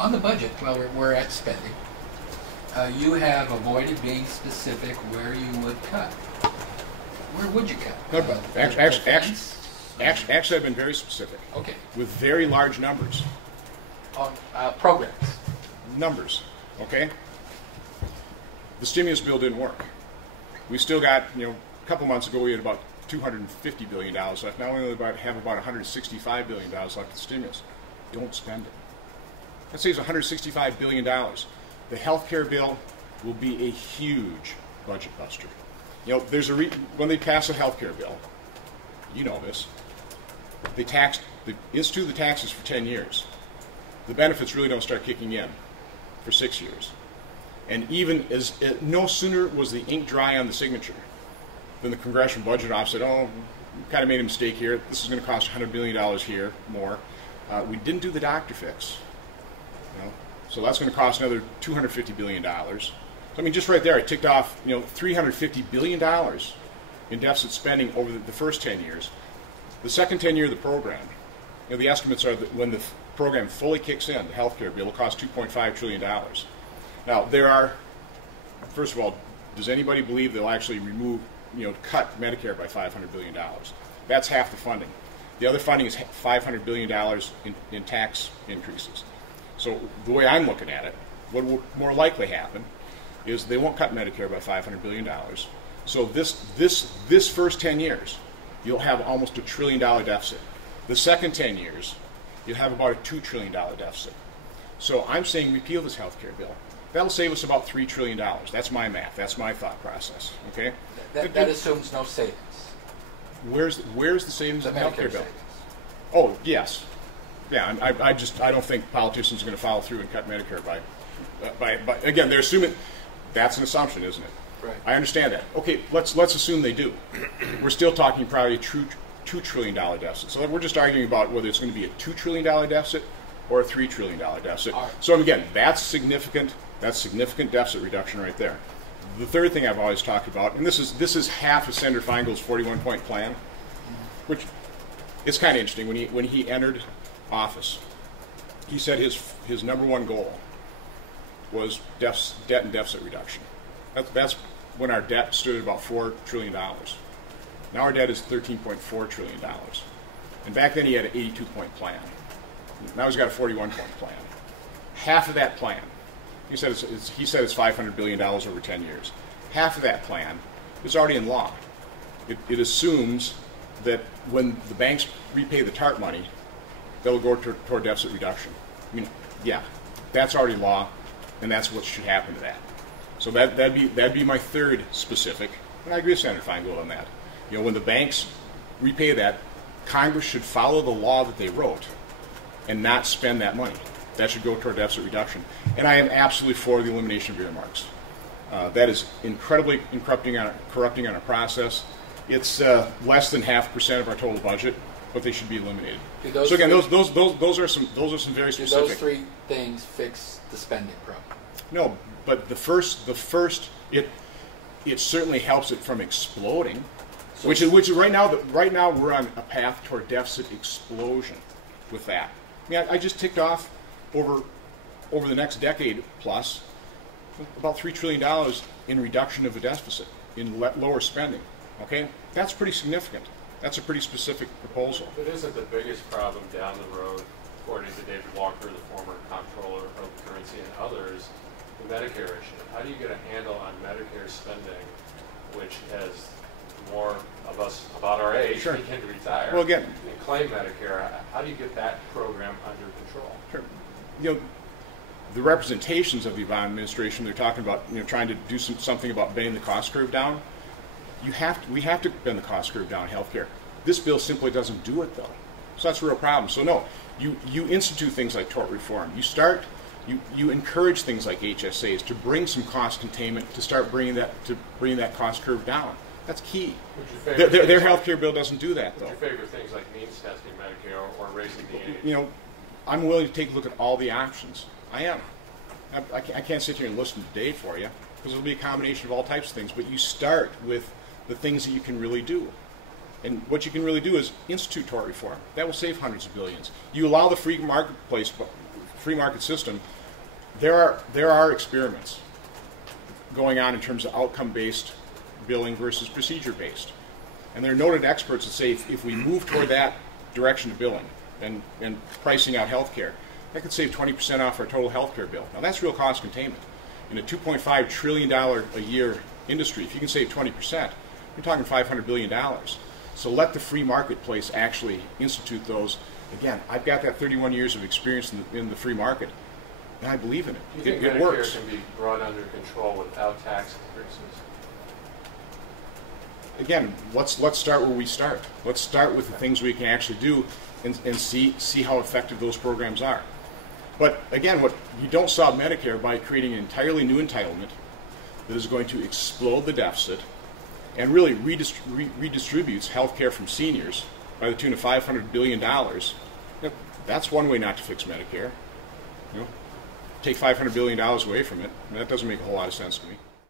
on the budget, well, we're at spending. You have avoided being specific where you would cut. Where would you cut? Actually, I've been very specific. Okay. With very large numbers. On programs. Numbers, okay? The stimulus bill didn't work. We still got, a couple months ago we had about $250 billion left. Now we only have about $165 billion left of stimulus. Don't spend it. That saves $165 billion. The health care bill will be a huge budget buster. There's when they pass a health care bill, you know this, they institute the taxes for 10 years. The benefits really don't start kicking in for 6 years. And even no sooner was the ink dry on the signature than the Congressional Budget Office said, oh, we kind of made a mistake here. This is going to cost $100 billion here more. We didn't do the doctor fix. So that's going to cost another $250 billion. So, I mean, just right there, I ticked off, $350 billion in deficit spending over the first 10 years. The second 10 year of the program, the estimates are that when the program fully kicks in, the health care bill will cost $2.5 trillion. Now, first of all, does anybody believe they'll actually cut Medicare by $500 billion? That's half the funding. The other funding is $500 billion in tax increases. So the way I'm looking at it, what will more likely happen is they won't cut Medicare by $500 billion. So this first 10 years, you'll have almost $1 trillion deficit. The second 10 years, you'll have about a $2 trillion deficit. So I'm saying repeal this health care bill. That'll save us about $3 trillion. That's my math. That's my thought process. Okay. That assumes no savings. Where's the savings in the health care bill? Savings. Oh yes, yeah. I don't think politicians are going to follow through and cut Medicare by again. They're assuming that's an assumption, isn't it? Right. I understand that. Okay, let's assume they do. We're still talking probably a $2 trillion deficit. So we're just arguing about whether it's going to be a $2 trillion deficit or a $3 trillion deficit. Right. So again, that's significant. That's significant deficit reduction right there. The third thing I've always talked about, and this is half of Senator Feingold's 41-point plan, which it's kind of interesting. When he entered office, he said his number one goal was debt and deficit reduction. That's when our debt stood at about $4 trillion. Now our debt is $13.4 trillion. And back then he had an 82-point plan. Now he's got a 41-point plan. Half of that plan, he said it's $500 billion over 10 years. Half of that plan is already in law. It assumes that when the banks repay the TARP money, they'll go toward deficit reduction. I mean, yeah, that's already law, and that's what should happen to that. So that'd be my third specific, and I agree with Senator Feingold on that. When the banks repay that, Congress should follow the law that they wrote and not spend that money. That should go toward deficit reduction. And I am absolutely for the elimination of earmarks. That is incredibly corrupting on our process. It's less than 0.5% of our total budget, but they should be eliminated. So again, those are some very specific. Do those three things fix the spending problem? No, but the first it certainly helps it from exploding, so which is right now we're on a path toward deficit explosion with that. I mean, I just ticked off over the next decade plus about $3 trillion in reduction of the deficit in lower spending. Okay, that's pretty significant. That's a pretty specific proposal. But isn't the biggest problem down the road, according to David Walker, the former comptroller of currency, and others, the Medicare issue? How do you get a handle on Medicare spending, which has more of us about our age sure. begin to retire well, again, and claim Medicare? How do you get that program under control? Sure. The representations of the Obama administration, they're talking about trying to do something about bending the cost curve down. We have to bend the cost curve down in healthcare. This bill simply doesn't do it, though. So that's a real problem. So no, you institute things like tort reform. You encourage things like HSAs to bring some cost containment, to start bringing that cost curve down. That's key. Their healthcare bill doesn't do that, though. Would you favor things like means testing Medicare or raising the age? I'm willing to take a look at all the options. I am. I can't sit here and listen today for you, because it'll be a combination of all types of things. But you start with the things that you can really do. And what you can really do is institute tort reform. That will save hundreds of billions. You allow the free marketplace free market system, there are experiments going on in terms of outcome-based billing versus procedure-based. And there are noted experts that say if we move toward that direction of billing and pricing out healthcare, that could save 20% off our total healthcare bill. Now that's real cost containment. In a $2.5 trillion a year industry, if you can save 20%, you're talking $500 billion. So let the free marketplace actually institute those. Again, I've got that 31 years of experience in the free market, and I believe in it. Do you think It Medicare works. can be brought under control without tax increases? Again, let's start where we start. Let's start with the things we can actually do and see how effective those programs are. But again, you don't solve Medicare by creating an entirely new entitlement that is going to explode the deficit and really redistributes health care from seniors by the tune of $500 billion. That's one way not to fix Medicare. Take $500 billion away from it, and that doesn't make a whole lot of sense to me.